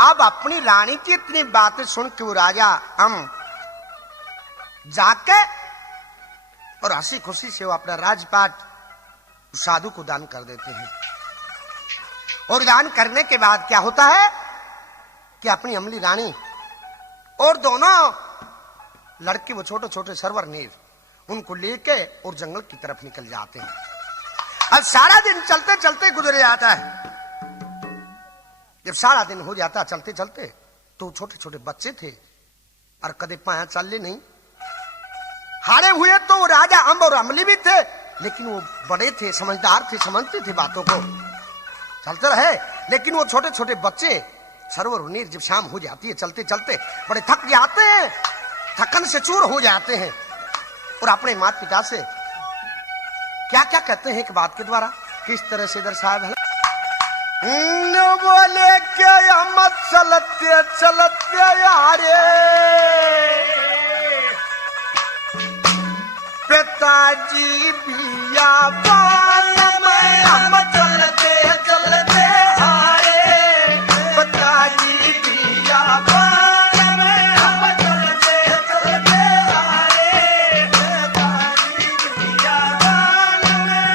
अब अपनी रानी की इतनी बातें सुन के वो राजा हम जाके और हंसी खुशी से वो अपना राजपाट साधु को दान कर देते हैं। और दान करने के बाद क्या होता है कि अपनी अमली रानी और दोनों लड़के वो छोटे छोटे सरवर नीर उनको लेके और जंगल की तरफ निकल जाते हैं। अब सारा दिन चलते चलते गुजर जाता है। जब सारा दिन हो जाता चलते चलते तो छोटे छोटे बच्चे थे और कदे पाया चल नहीं हारे हुए। तो वो राजा अम्ब और अमली भी थे, लेकिन वो बड़े थे, समझदार थे, समझते थे बातों को, चलते रहे। लेकिन वो छोटे छोटे बच्चे सरवर नीर जब शाम हो जाती है चलते चलते बड़े थक जाते हैं, थकन से चूर हो जाते हैं और अपने माता पिता से क्या क्या कहते हैं एक बात के द्वारा किस तरह से दर्शाया है। बोले क्या मत चलते चलते यारे पिताजी बिया बाल में हम चलते चलते हारे पिताजी बिया बाल में हम चलते चलते हारे पिताजी बिया बाल में।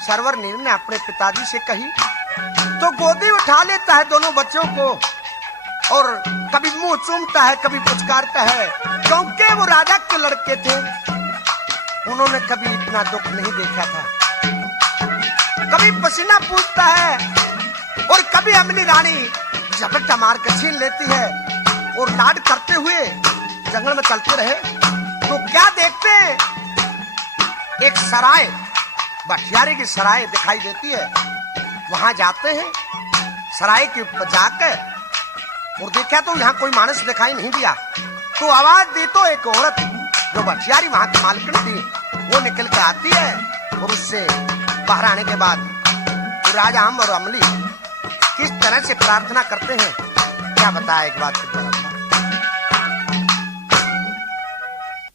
सरवर नीर ने अपने पिताजी से कही तो गोदी उठा लेता है दोनों बच्चों को और कभी मुंह चूमता है कभी पुचकारता है, क्योंकि वो राजा के लड़के थे, उन्होंने कभी इतना दुख नहीं देखा था। कभी पसीना पूछता है और कभी अमली रानी झपट्टा मार कर छीन लेती है और लाड करते हुए जंगल में चलते रहे तो क्या देखते हैं, एक सराय बठियारे की सराय दिखाई देती है। वहां जाते हैं, सराय के ऊपर जाकर और देखा तो यहाँ कोई मानस दिखाई नहीं दिया, तो आवाज दी तो एक औरत जो बठियारी वहां की मालकिन थी वो निकल के आती है और उससे बाहर आने के बाद राजा हम और अमली किस तरह से प्रार्थना करते हैं क्या बताया एक बात के द्वारा।